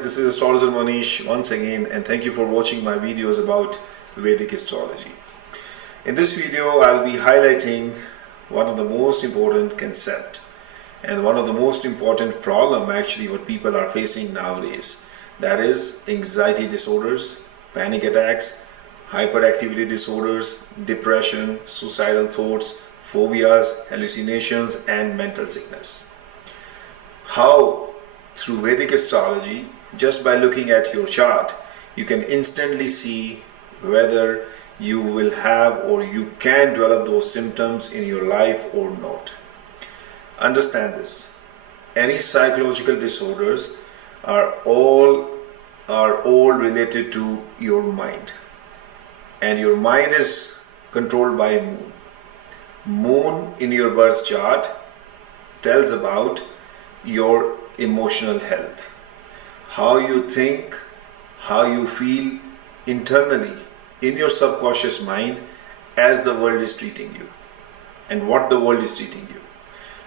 guys, this is Astrologer Mohnish once again, and thank you for watching my videos about Vedic Astrology. In this video, I'll be highlighting one of the most important concepts and one of the most important problem actually what people are facing nowadays. That is anxiety disorders, panic attacks, hyperactivity disorders, depression, suicidal thoughts, phobias, hallucinations, and mental sickness. How through Vedic astrology, just by looking at your chart, you can instantly see whether you will have or you can develop those symptoms in your life or not. Understand this. Any psychological disorders are all related to your mind. And your mind is controlled by moon. Moon in your birth chart tells about your emotional health, how you think, how you feel internally in your subconscious mind as the world is treating you and what the world is treating you.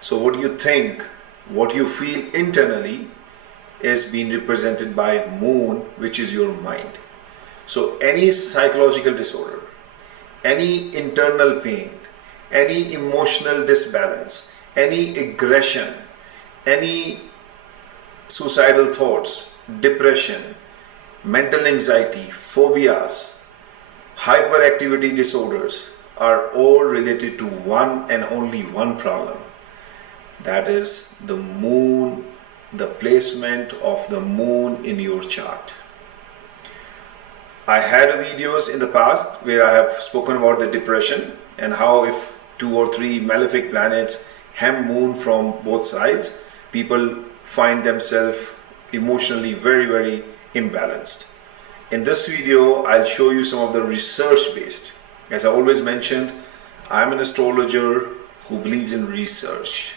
So what you think, what you feel internally is being represented by moon, which is your mind. So any psychological disorder, any internal pain, any emotional disbalance, any aggression, any suicidal thoughts, depression, mental anxiety, phobias, hyperactivity disorders are all related to one and only one problem. That is the moon, the placement of the moon in your chart. I had videos in the past where I have spoken about the depression and how if 2 or 3 malefic planets hem moon from both sides, people find themselves emotionally very imbalanced. In this video, I'll show you some of the research based. As I always mentioned, I'm an astrologer who believes in research.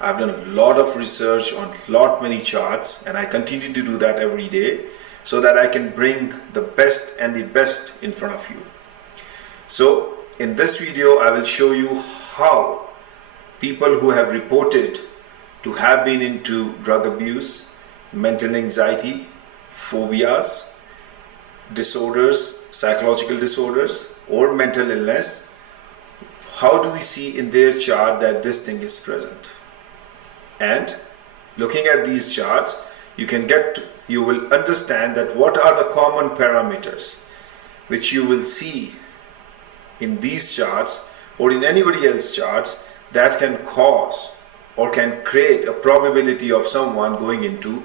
I've done a lot of research on many charts, and I continue to do that every day so that I can bring the best and the best in front of you. So in this video, I will show you how people who have reported to have been into drug abuse, mental anxiety, phobias, disorders, psychological disorders, or mental illness, how do we see in their chart that this thing is present? And looking at these charts, you will understand that what are the common parameters which you will see in these charts or in anybody else's charts that can cause or can create a probability of someone going into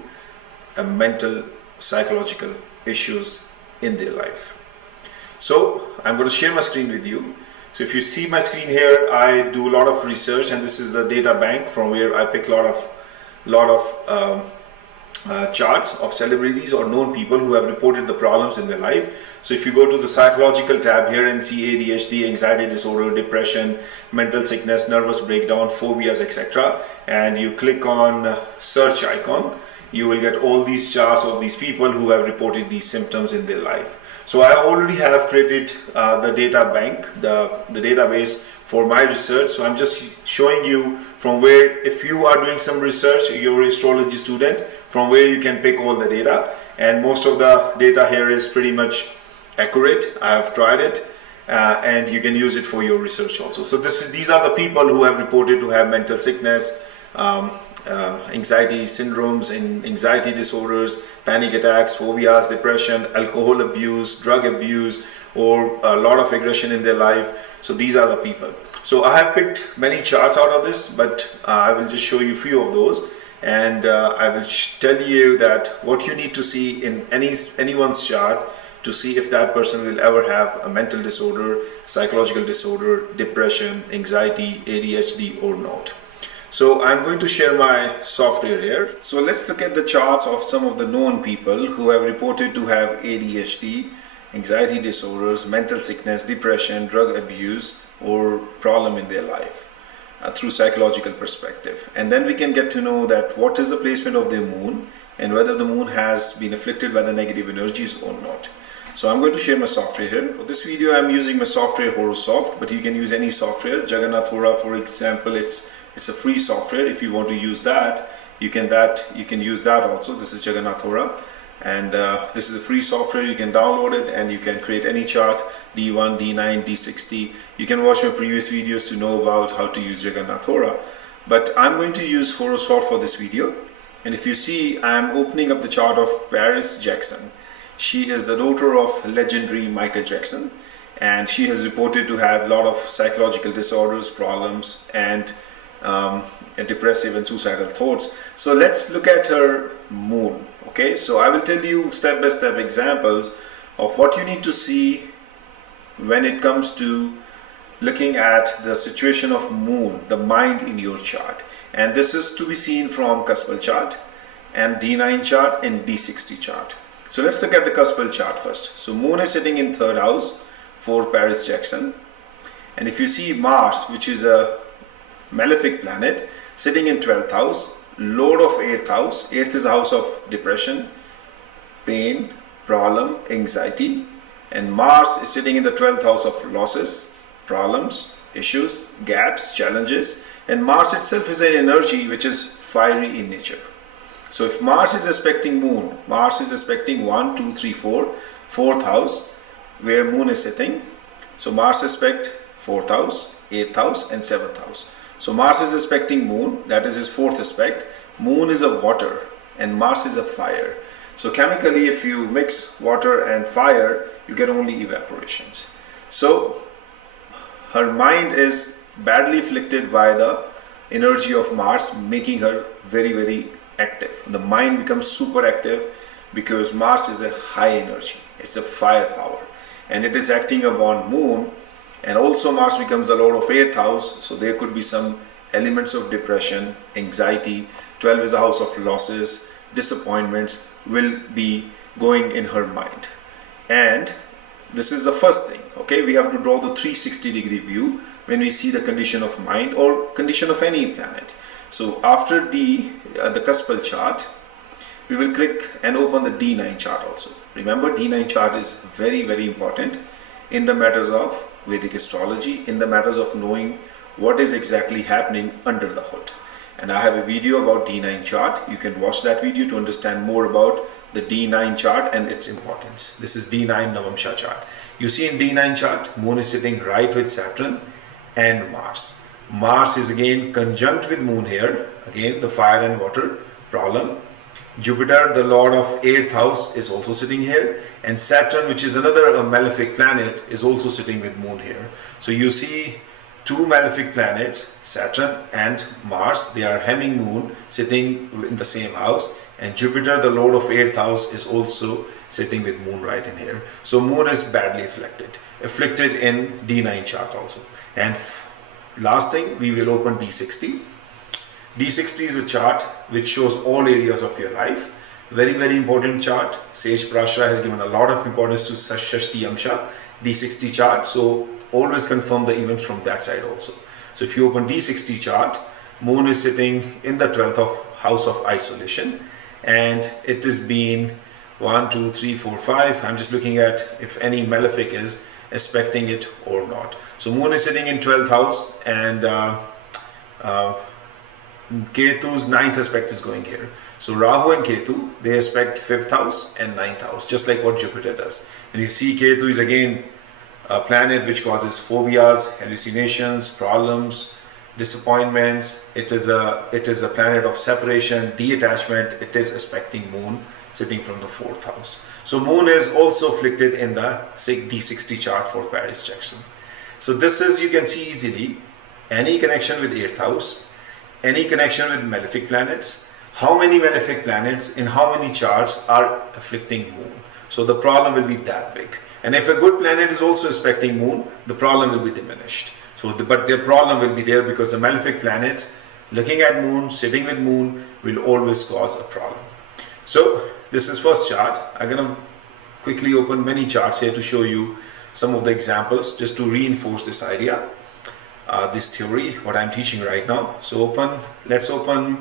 a mental psychological issues in their life. So I'm going to share my screen with you. So if you see my screen here, I do a lot of research, and this is the data bank from where I pick a lot of charts of celebrities or known people who have reported the problems in their life. So if you go to the psychological tab here and see ADHD, anxiety disorder, depression, mental sickness, nervous breakdown, phobias, etc., and you click on search icon, you will get all these charts of these people who have reported these symptoms in their life. So I already have created the data bank, the database for my research. So I'm just showing you from where, if you are doing some research, you're an astrology student, from where you can pick all the data. And most of the data here is pretty much accurate. I have tried it, and you can use it for your research also. So these are the people who have reported to have mental sickness, anxiety syndromes and anxiety disorders, panic attacks, phobias, depression, alcohol abuse, drug abuse, or a lot of aggression in their life. So these are the people. So I have picked many charts out of this, but I will just show you a few of those, and I will tell you that what you need to see in anyone's chart to see if that person will ever have a mental disorder, psychological disorder, depression, anxiety, ADHD or not. So I'm going to share my software here. So let's look at the charts of some of the known people who have reported to have ADHD, anxiety disorders, mental sickness, depression, drug abuse, or problem in their life through psychological perspective. And then we can get to know that what is the placement of their moon and whether the moon has been afflicted by the negative energies or not. So I'm going to share my software here. For this video, I'm using my software Horosoft, but you can use any software. Jagannathora, for example, it's a free software. If you want to use that, you can use that also. This is Jagannathora. and this is a free software. You can download it and you can create any chart, D1, D9, D60. You can watch my previous videos to know about how to use Jagannath Hora, but I'm going to use horosort for this video. And if you see, I'm opening up the chart of Paris Jackson. She is the daughter of legendary Michael Jackson, and she has reported to have a lot of psychological disorders, problems, and depressive and suicidal thoughts. So let's look at her moon. Okay, so I will tell you step-by-step examples of what you need to see when it comes to looking at the situation of moon, the mind in your chart. And this is to be seen from Cuspal chart and D9 chart and D60 chart. So let's look at the Cuspal chart first. So moon is sitting in 3rd house for Paris Jackson, and if you see Mars, which is a malefic planet, sitting in 12th house, Lord of 8th house. 8th is a house of depression, pain, problem, anxiety, and Mars is sitting in the 12th house of losses, problems, issues, gaps, challenges, and Mars itself is an energy which is fiery in nature. So if Mars is aspecting moon, Mars is aspecting 1, 2, 3, 4, 4th house where moon is sitting. So Mars aspect 4th house, 8th house and 7th house. So Mars is aspecting moon, that is his 4th aspect. Moon is a water and Mars is a fire. So chemically, if you mix water and fire, you get only evaporations. So her mind is badly afflicted by the energy of Mars, making her very, very active. The mind becomes super active because Mars is a high energy. It's a firepower, and it is acting upon moon. And also Mars becomes the lord of 8th house, so there could be some elements of depression, anxiety. 12 is a house of losses, disappointments will be going in her mind. And this is the first thing. Okay, we have to draw the 360-degree view when we see the condition of mind or condition of any planet. So after the Cuspal chart, we will click and open the D9 chart also. Remember, D9 chart is very, very important in the matters of Vedic astrology, in the matters of knowing what is exactly happening under the hood. And I have a video about D9 chart. You can watch that video to understand more about the D9 chart and its importance. This is D9 Navamsha chart. You see in D9 chart, moon is sitting right with Saturn and Mars. Mars is again conjunct with moon here, again the fire and water problem. Jupiter, the lord of 8th house, is also sitting here, and Saturn, which is another malefic planet, is also sitting with moon here. So you see two malefic planets, Saturn and Mars, they are hemming moon, sitting in the same house, and Jupiter, the lord of 8th house, is also sitting with moon right in here. So moon is badly afflicted in D9 chart also. And last thing, we will open D60. D60 is a chart which shows all areas of your life. Very, very important chart. Sage Prashara has given a lot of importance to Shashti Amsha, D60 chart. So always confirm the events from that side also. So if you open D60 chart, moon is sitting in the 12th house of isolation, and it is being 1, 2, 3, 4, 5. I'm just looking at if any malefic is aspecting it or not. So moon is sitting in 12th house, and Ketu's 9th aspect is going here. So Rahu and Ketu, they aspect 5th house and 9th house, just like what Jupiter does. And you see Ketu is again a planet which causes phobias, hallucinations, problems, disappointments. It is a planet of separation, detachment. It is aspecting moon, sitting from the 4th house. So moon is also afflicted in the D60 chart for Paris Jackson. So this is, you can see easily, any connection with 8th house, any connection with malefic planets, how many malefic planets in how many charts are afflicting moon. So the problem will be that big. And if a good planet is also aspecting moon, the problem will be diminished. But their problem will be there because the malefic planets looking at moon, sitting with moon, will always cause a problem. So this is first chart. I'm going to quickly open many charts here to show you some of the examples just to reinforce this idea. This theory, what I'm teaching right now. So let's open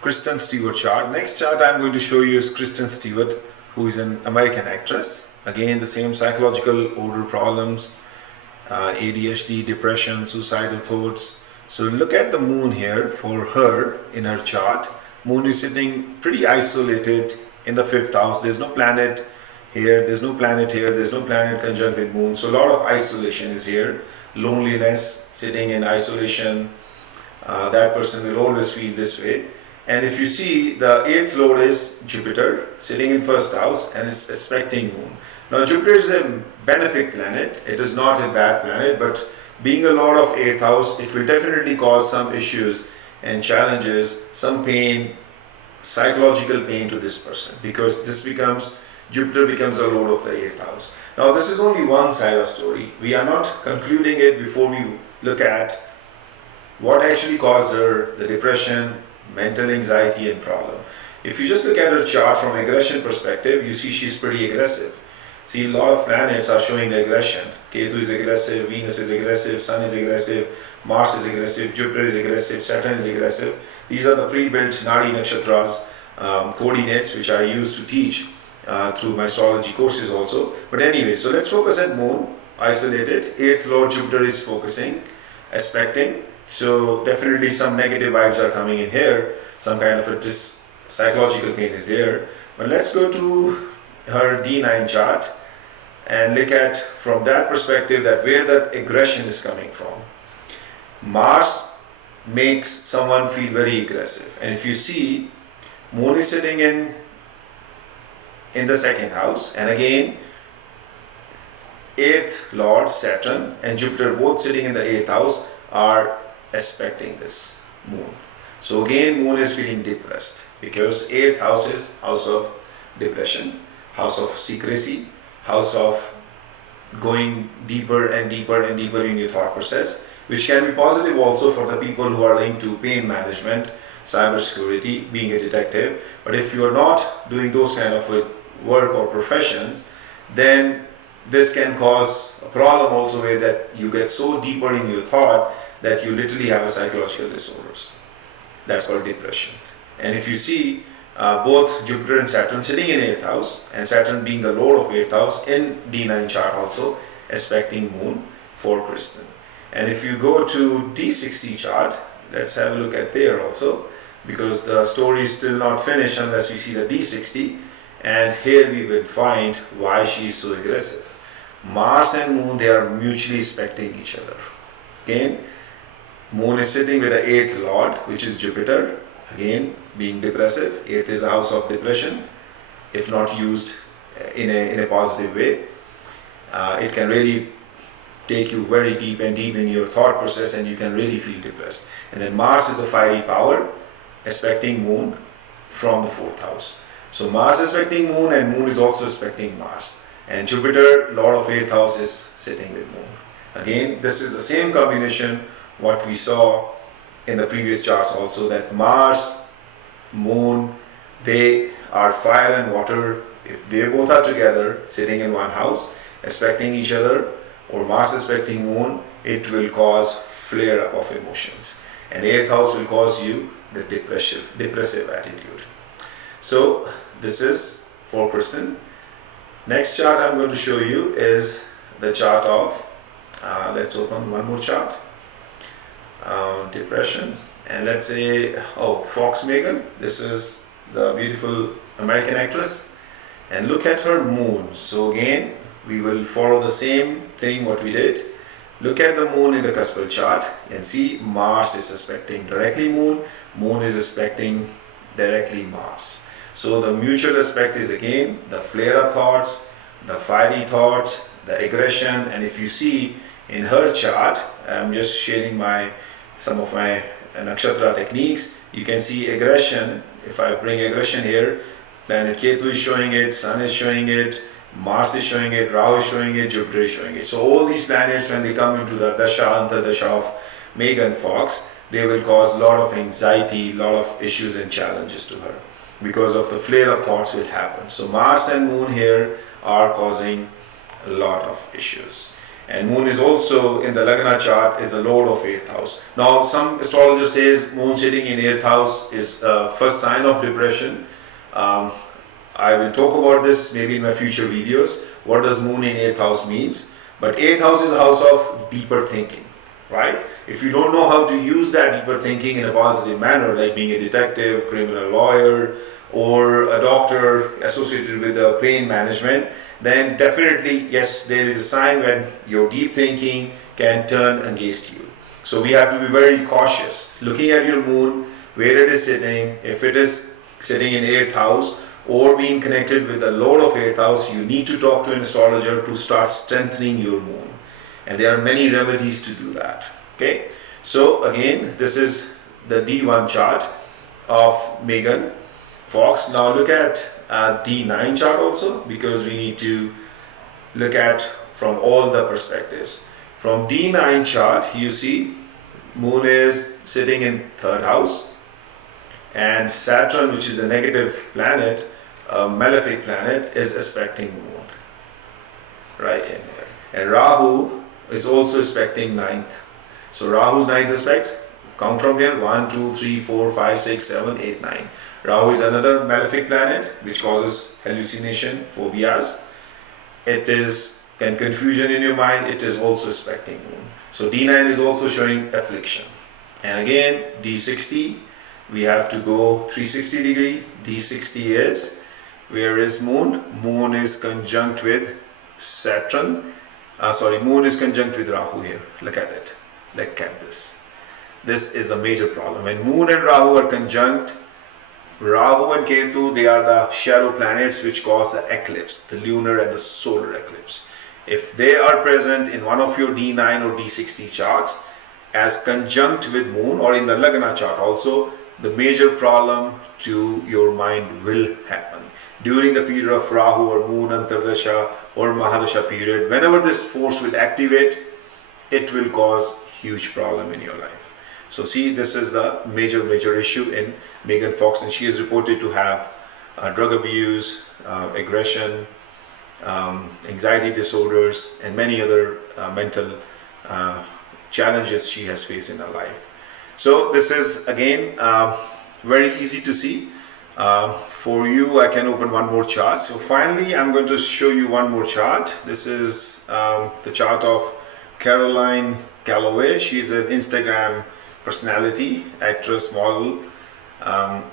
Kristen Stewart chart. Next chart I'm going to show you is Kristen Stewart, who is an American actress. Again, the same psychological order problems, ADHD, depression, suicidal thoughts. So look at the moon here for her in her chart. Moon is sitting pretty isolated in the 5th house. There's no planet here, there's no planet here, there's no planet conjunct with moon. So a lot of isolation is here, loneliness, sitting in isolation. That person will always feel this way. And if you see, the 8th lord is Jupiter, sitting in 1st house and is aspecting moon. Now Jupiter is a benefic planet, it is not a bad planet, but being a lord of 8th house, it will definitely cause some issues and challenges, some pain, psychological pain to this person, because Jupiter becomes a lord of the 8th house. Now this is only one side of story. We are not concluding it before we look at what actually caused her the depression, mental anxiety and problem. If you just look at her chart from aggression perspective, you see she's pretty aggressive. See, a lot of planets are showing the aggression. Ketu is aggressive, Venus is aggressive, Sun is aggressive, Mars is aggressive, Jupiter is aggressive, Saturn is aggressive. These are the pre-built Nadi Nakshatras coordinates which I use to teach through my astrology courses also. But anyway, so let's focus at moon, isolated. 8th lord Jupiter is focusing, aspecting. So definitely some negative vibes are coming in here. Some kind of a psychological pain is there. But let's go to her D9 chart and look at from that perspective that where that aggression is coming from. Mars makes someone feel very aggressive. And if you see, moon is sitting in the 2nd house, and again 8th lord Saturn and Jupiter both sitting in the 8th house are aspecting this moon. So again moon is feeling depressed because 8th house is house of depression, house of secrecy, house of going deeper and deeper and deeper in your thought process, which can be positive also for the people who are linked to pain management, cybersecurity, being a detective. But if you are not doing those kind of work or professions, then this can cause a problem also where that you get so deeper in your thought that you literally have a psychological disorders. That's called depression. And if you see both Jupiter and Saturn sitting in 8th house, and Saturn being the lord of 8th house in D9 chart also, aspecting moon for Kristen. And if you go to D60 chart, let's have a look at there also, because the story is still not finished unless we see the D60. And here we will find why she is so aggressive. Mars and moon, they are mutually aspecting each other. Again, moon is sitting with the 8th lord, which is Jupiter, again being depressive. 8th is a house of depression. If not used in a positive way, it can really take you very deep and deep in your thought process, and you can really feel depressed. And then Mars is a fiery power, aspecting moon from the 4th house. So Mars is aspecting moon, and moon is also aspecting Mars. And Jupiter, lord of 8th house, is sitting with moon. Again, this is the same combination what we saw in the previous charts also, that Mars, moon, they are fire and water. If they both are together, sitting in one house, aspecting each other, or Mars aspecting moon, it will cause flare up of emotions. And 8th house will cause you the depressive attitude. So this is for Kristen. Next chart I'm going to show you is the chart of, let's open one more chart, depression. And let's say, Fox Megan, this is the beautiful American actress. And look at her moon. So again, we will follow the same thing what we did. Look at the moon in the cuspal chart and see Mars is aspecting directly moon, moon is aspecting directly Mars. So the mutual aspect is again the flare-up thoughts, the fiery thoughts, the aggression. And if you see in her chart, I'm just sharing some of my nakshatra techniques. You can see aggression. If I bring aggression here, planet Ketu is showing it, Sun is showing it, Mars is showing it, Rahu is showing it, Jupiter is showing it. So all these planets, when they come into the Dasha, Antardasha of Megan Fox, they will cause a lot of anxiety, a lot of issues and challenges to her, because of the flare-up thoughts will happen. So Mars and moon here are causing a lot of issues. And moon is also in the Lagna chart is the lord of 8th house. Now some astrologer says moon sitting in 8th house is first sign of depression. I will talk about this maybe in my future videos. What does moon in 8th house means? But 8th house is a house of deeper thinking, right? If you don't know how to use that deeper thinking in a positive manner, like being a detective, criminal lawyer, or a doctor associated with the pain management, then definitely yes, there is a sign when your deep thinking can turn against you. So we have to be very cautious looking at your moon, where it is sitting. If it is sitting in 8th house or being connected with the lord of 8th house, you need to talk to an astrologer to start strengthening your moon, and there are many remedies to do that. Okay, so again, this is the D1 chart of Megan Fox. Now look at D9 chart also, because we need to look at from all the perspectives. From D9 chart, you see moon is sitting in 3rd house, and Saturn, which is a negative planet, a malefic planet, is aspecting moon right in here, and Rahu is also aspecting 9th. So Rahu's 9th aspect, count from here, 1 2 3 4 5 6 7 8 9. Rahu is another malefic planet which causes hallucination, phobias. It is confusion in your mind. It is also aspecting moon. So D9 is also showing affliction. And again, D60, we have to go 360 degree. D60 is, where is moon? Moon is conjunct with Saturn. Moon is conjunct with Rahu here. Look at it. Look at this. This is a major problem. When moon and Rahu are conjunct, Rahu and Ketu, they are the shadow planets which cause the eclipse, the lunar and the solar eclipse. If they are present in one of your D9 or D60 charts as conjunct with moon, or in the Lagna chart also, the major problem to your mind will happen. During the period of Rahu or moon Antardasha or Mahadasha period, whenever this force will activate, it will cause huge problem in your life. So see, this is the major issue in Megan Fox, and she is reported to have drug abuse, aggression, anxiety disorders, and many other mental challenges she has faced in her life. So this is again very easy to see. For you, I can open one more chart. So finally, I'm going to show you one more chart. This is the chart of Caroline Calloway. She's an Instagram personality, actress, model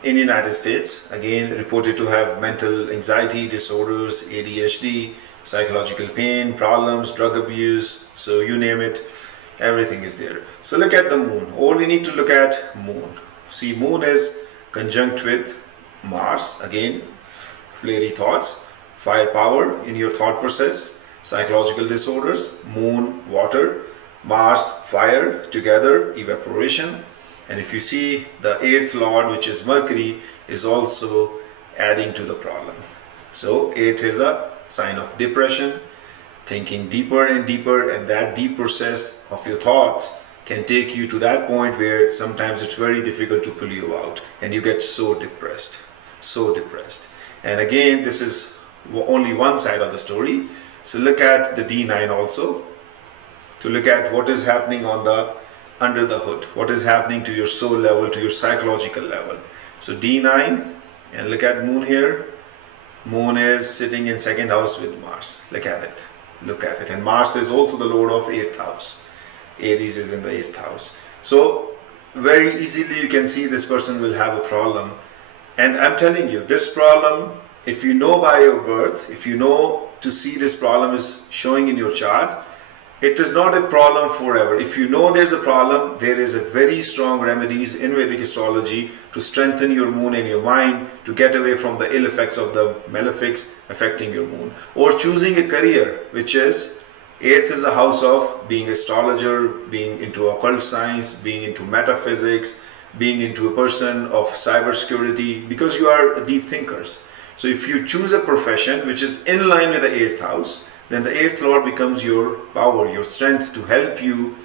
in the United States. Again, reported to have mental anxiety disorders, ADHD, psychological pain, problems, drug abuse. So you name it, everything is there. So look at the moon. All we need to look at moon. See, moon is conjunct with Mars. Again, flary thoughts, firepower in your thought process, psychological disorders, moon, water, Mars, fire, together, evaporation. And if you see, the 8th lord, which is Mercury, is also adding to the problem. So 8 is a sign of depression, thinking deeper and deeper, and that deep process of your thoughts can take you to that point where sometimes it's very difficult to pull you out, and you get so depressed. And again, this is only one side of the story. So look at the D9 also, to look at what is happening on the under the hood, what is happening to your soul level, to your psychological level. So D9, and look at moon here. Moon is sitting in 2nd house with Mars. Look at it. And Mars is also the lord of 8th house. Aries is in the 8th house. So very easily you can see this person will have a problem. And I'm telling you, this problem, if you know by your birth, if you know to see this problem is showing in your chart, it is not a problem forever. If you know there's a problem, there is a very strong remedies in Vedic astrology to strengthen your moon and your mind, to get away from the ill effects of the malefics affecting your moon. Or choosing a career, which is 8th is a house of being astrologer, being into occult science, being into metaphysics, being into a person of cybersecurity, because you are deep thinkers. So if you choose a profession which is in line with the 8th house, then the 8th lord becomes your power, your strength to help you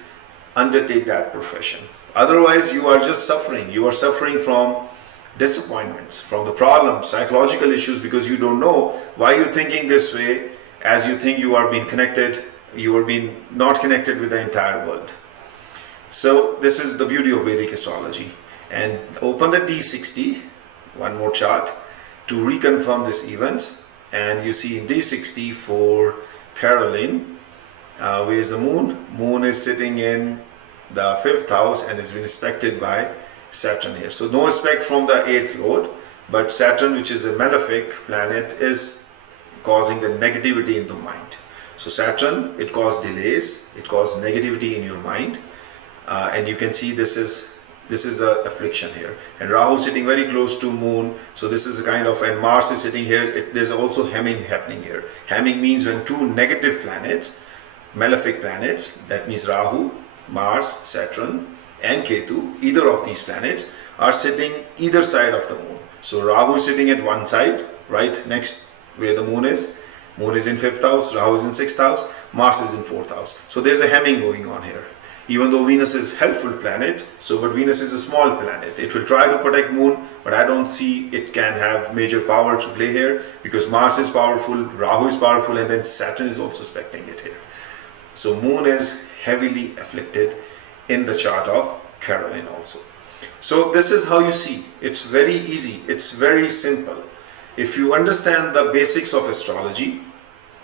undertake that profession. Otherwise, you are just suffering. You are suffering from disappointments, from the problems, psychological issues, because you don't know why you're thinking this way, as you think you are being connected, you are being not connected with the entire world. So this is the beauty of Vedic astrology. And open the D60, one more chart, to reconfirm these events. And you see in D60 for Caroline, where is the moon? Moon is sitting in the 5th house and has been aspected by Saturn here. So no aspect from the 8th lord, but Saturn, which is a malefic planet, is causing the negativity in the mind. So Saturn, it causes delays, it causes negativity in your mind, and you can see this is a affliction here. And Rahu sitting very close to Moon, so this is a kind of, and Mars is sitting here. There's also hemming happening here. Hemming means when two negative planets, malefic planets, that means Rahu, Mars, Saturn, and Ketu, either of these planets are sitting either side of the Moon. So Rahu is sitting at one side, right next where the Moon is. Moon is in 5th house, Rahu is in 6th house, Mars is in 4th house. So there's a hemming going on here. Even though Venus is helpful planet, but Venus is a small planet. It will try to protect Moon, but I don't see it can have major power to play here, because Mars is powerful, Rahu is powerful, and then Saturn is also expecting it here. So Moon is heavily afflicted in the chart of Caroline also. So this is how you see. It's very easy. It's very simple. If you understand the basics of astrology,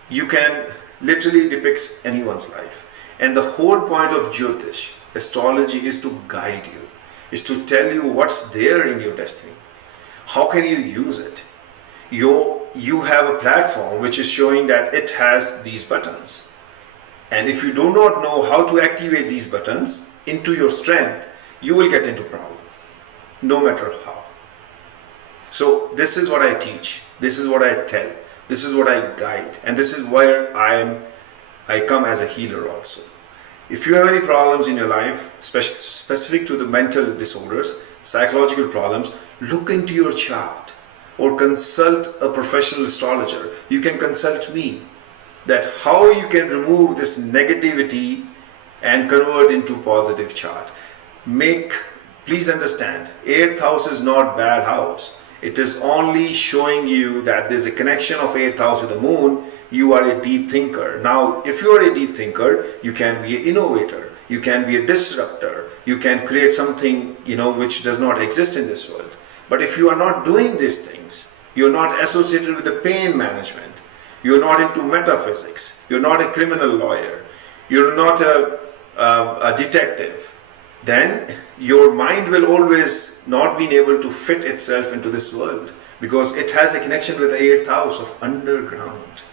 you can literally depict anyone's life. And the whole point of Jyotish, astrology, is to guide you, is to tell you what's there in your destiny. How can you use it? You have a platform which is showing that it has these buttons. And if you do not know how to activate these buttons into your strength, you will get into problem, no matter how. So this is what I teach, this is what I tell, this is what I guide, and this is where I come as a healer also. If you have any problems in your life, specific to the mental disorders, psychological problems, look into your chart or consult a professional astrologer. You can consult me, that how you can remove this negativity and convert into positive chart. Please understand, 8th house is not bad house. It is only showing you that there's a connection of 8th house with the Moon. You are a deep thinker. Now, if you are a deep thinker, you can be an innovator. You can be a disruptor. You can create something, which does not exist in this world. But if you are not doing these things, you're not associated with the pain management. You're not into metaphysics. You're not a criminal lawyer. You're not a detective. Then your mind will always not be able to fit itself into this world, because it has a connection with the 8th house of underground.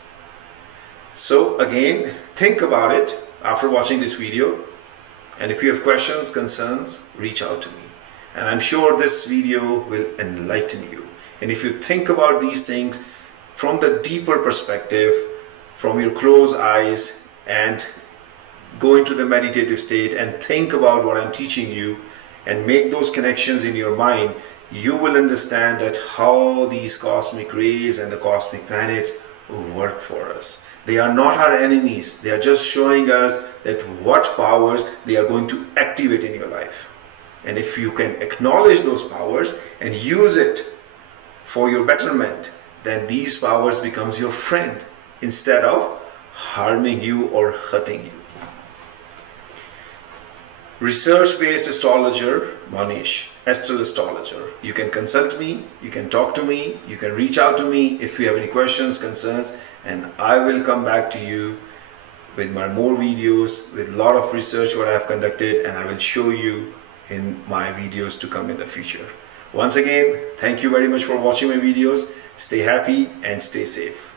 So again, think about it after watching this video, and if you have questions, concerns, reach out to me, and I'm sure this video will enlighten you. And if you think about these things from the deeper perspective, from your closed eyes, and go into the meditative state and think about what I'm teaching you and make those connections in your mind, you will understand that how these cosmic rays and the cosmic planets work for us. They are not our enemies. They are just showing us that what powers they are going to activate in your life. And if you can acknowledge those powers and use it for your betterment, then these powers becomes your friend instead of harming you or hurting you. Research-based astrologer Mohnish, astral astrologer. You can consult me, you can talk to me, you can reach out to me if you have any questions, concerns, and I will come back to you with my more videos, with a lot of research what I have conducted, and I will show you in my videos to come in the future. Once again, thank you very much for watching my videos. Stay happy and stay safe.